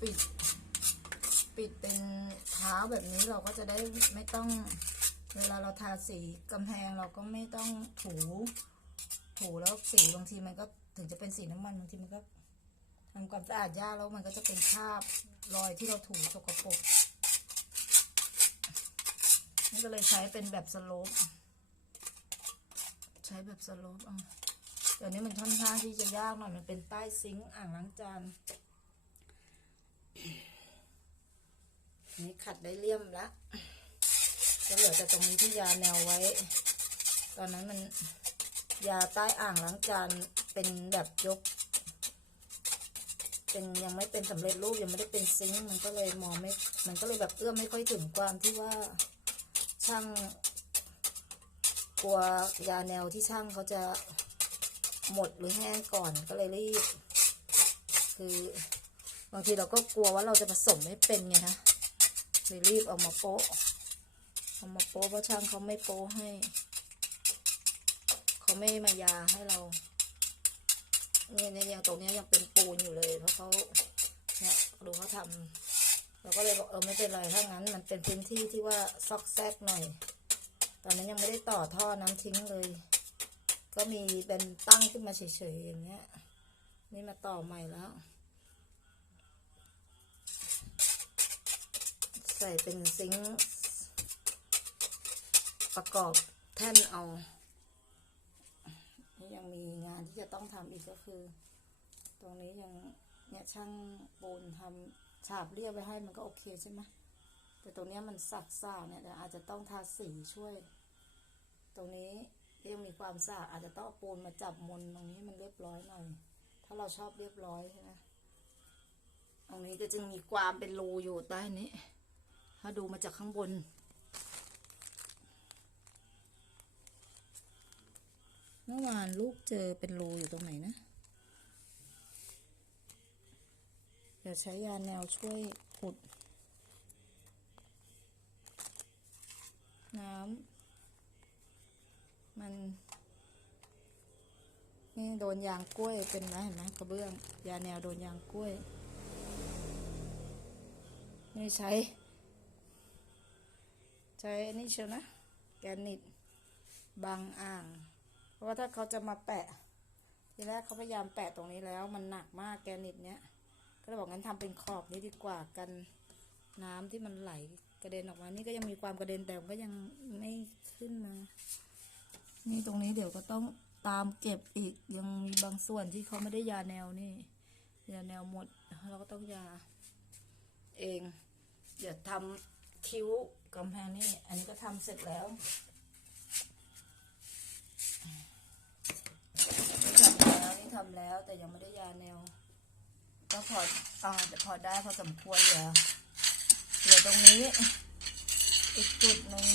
ปิด ปิดเป็นเท้าแบบนี้เราก็จะได้ไม่ต้อง เวลาเราทาสีกำแพงเราก็ไม่ต้องถู ถูแล้วสีบางทีมันก็ถึงจะเป็นสีน้ำมันบางทีมันก็ทำความสะอาดยากแล้วมันก็จะเป็นคราบรอยที่เราถูสกปรกนี่ก็เลยใช้เป็นแบบสโลปใช้แบบสโลปอะเดี๋ยวนี้มันค่อนข้างที่จะยากหน่อยมันเป็นใต้ซิงค์อ่างล้างจาน นี่ขัดได้เลี่ยมละก็เหลือแต่ตรงนี้ที่ยาแนวไว้ ตอนนั้นมันยาใต้อ่างล้างจานเป็นแบบยกเป็นยังไม่เป็นสำเร็จรูปยังไม่ได้เป็นซิงค์มันก็เลยมองไม่ มันก็เลยแบบเอื้อมไม่ค่อยถึงความที่ว่าช่างกลัวยาแนวที่ช่างเขาจะหมดหรือแห้งก่อนก็เลยรีบ คือบางทีเราก็กลัวว่าเราจะผสมไม่เป็นไงนะ เลยรีบเอามาโปะเอามาโปะเพราะช่างเขาไม่โปะให้ เขาไม่มายาให้เราเนี่ยเนี่ยยังตรงเนี้ยยังเป็นปูนอยู่เลย เพราะเขาเนี่ยดูเขาทำเราก็เลยบอกเออไม่เป็นไรถ้างั้น มันเป็นพื้นที่ที่ว่าซอกแซกหน่อย ตอนนั้นยังไม่ได้ต่อท่อน้ำทิ้งเลย ก็มีเป็นตั้งขึ้นมาเฉยๆอย่างเงี้ย นี่มาต่อใหม่แล้ว ใส่เป็นซิงค์ประกอบแท่นเอา นี่ยังมีงานที่จะต้องทำอีกก็คือ ตรงนี้ยังเนี่ยช่างปูนทำฉาบเรียบไว้ให้มันก็โอเคใช่ไหมแต่ตรงนี้มันสักซ่าเนี่ยอาจจะต้องทาสีช่วย ตรงนี้ยังมีความสะอาดอาจจะต้องปูนมาจับมนตรงนี้ให้มันเรียบร้อยหน่อย ถ้าเราชอบเรียบร้อยใช่ไหมตรงนี้ก็จะมีความเป็นรูอยู่ใต้นี้ ถ้าดูมาจากข้างบน เมื่อวานลูกเจอเป็นรูอยู่ตรงไหนนะ เดี๋ยวใช้ยาแนวช่วยขุด น้ำมันนี่โดนยางกล้วยเป็นนะเห็นไหมกระเบื้อง ยาแนวโดนยางกล้วย นี่ใช้ ใช้นี่เชียวนะ แกนิตบางอ่าง เพราะว่าถ้าเขาจะมาแปะ ทีแรกเขาพยายามแปะตรงนี้แล้ว มันหนักมากแกนิตเนี้ย ก็เลยบอกงั้นทำเป็นขอบนี้ดีกว่ากันน้ำที่มันไหลกระเด็นออกมา นี่ก็ยังมีความกระเด็นแต่มันก็ยังไม่ขึ้นมา นี่ตรงนี้เดี๋ยวก็ต้องตามเก็บอีก ยังมีบางส่วนที่เขาไม่ได้ยาแนวนี่ ยาแนวหมด เราก็ต้องยา เอง เดี๋ยวทำคิ้ว กำแพงนี่อันนี้ก็ทำเสร็จแล้วทำแล้วนี่ทำแล้วแต่ยังไม่ได้ยาแนว ก็พออ่าแต่พอได้พอสมควรเหลือเหลือตรงนี้ อีกจุดหนึ่ง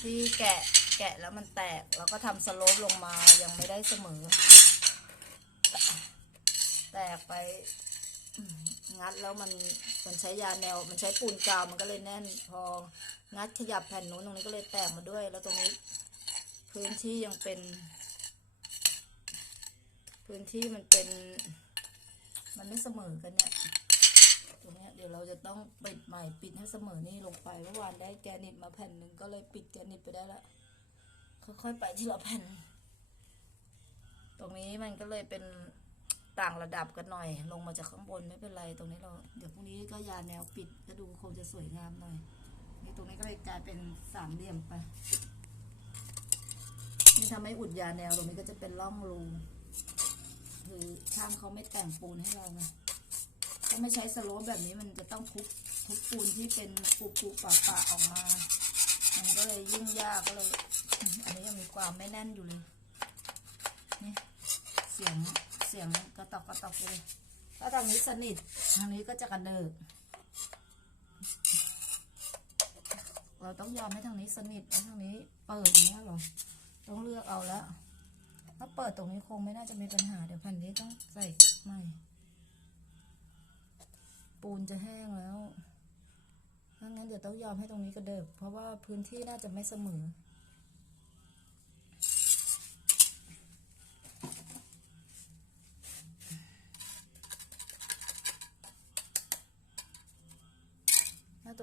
ที่แกะแกะแล้วมันแตกแล้วก็ทำสโลปลงมายังไม่ได้เสมอ แตกไปงัดแล้วมัน มันใช้ยาแนว มันใช้ปูนกาวมันก็เลยแน่น พองัดขยับแผ่นนู้นตรงนี้ก็เลยแตกมาด้วย แล้วตรงนี้ พื้นที่ยังเป็น พื้นที่มันเป็น มันไม่เสมอกันเนี่ยตรงนี้เดี๋ยวเราจะต้องปิดใหม่ปิดให้เสมอนี่ลงไปเมื่อวานได้แกนิตมาแผ่นหนึ่งก็เลยปิดแกนิตไปได้ละค่อยๆไปทีละแผ่น ตรงนี้มันก็เลยเป็น ต่างระดับกันหน่อย ลงมาจากข้างบนไม่เป็นไรตรงนี้เรา เดี๋ยวพรุ่งนี้ก็ยาแนวปิดก็ดูคงจะสวยงามหน่อย นี่ตรงนี้ก็เลยกลายเป็นสามเหลี่ยมไปนี่ทำให้อุดยาแนวตรงนี้ก็จะเป็นร่องรูคือช่างเขาไม่แต่งปูนให้เราไงถ้าไม่ใช้สโลปแบบนี้มันจะต้องทุบทุบปูนที่เป็นปูปูปะปะออกมา มันก็เลยยิ่งยากก็เลย อันนี้ยังมีความไม่แน่นอยู่เลย นี่เสียง เสียงกระตอกกระตอกเลยถ้าทางนี้สนิททางนี้ก็จะกระเดิกเราต้องยอมให้ทางนี้สนิทแล้วทางนี้เปิดอย่างเงี้หรอต้องเลือกเอาแล้ว ถ้าเปิดตรงนี้คงไม่น่าจะมีปัญหา เดี๋ยวแผ่นนี้ต้องใส่ใหม่ ปูนจะแห้งแล้วถ้างั้นเดี๋ยวต้องยอมให้ตรงนี้กระเดิบเพราะว่าพื้นที่น่าจะไม่เสมอ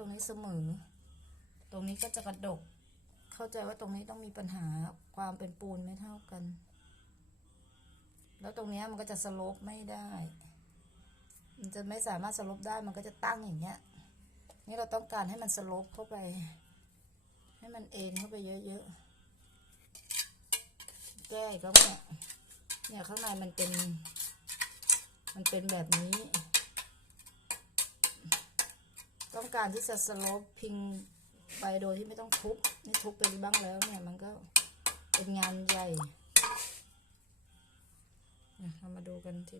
ตรงนี้เสมอ ตรงนี้ก็จะกระดก เข้าใจว่าตรงนี้ต้องมีปัญหาความเป็นปูนไม่เท่ากัน แล้วตรงเนี้ยมันก็จะสลปไม่ได้ มันจะไม่สามารถสลปได้มันก็จะตั้งอย่างเงี้ย นี่เราต้องการให้มันสลปเข้าไป ให้มันเอ็นเข้าไปเยอะๆ แก้อีก็เนี่ย เนี่ยข้างในมันเป็น มันเป็นแบบนี้ ต้องการที่จะสโลปพิงไปโดยที่ไม่ต้องทุบนี่ทุบไปบ้างแล้วเนี่ยมันก็เป็นงานใหญ่เรามาดูกันที